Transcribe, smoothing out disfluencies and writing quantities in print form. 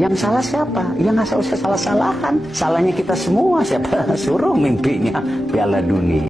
Yang salah siapa? Ya nggak usah salah-salahan. Salahnya kita semua. Siapa suruh mimpinya Piala Dunia.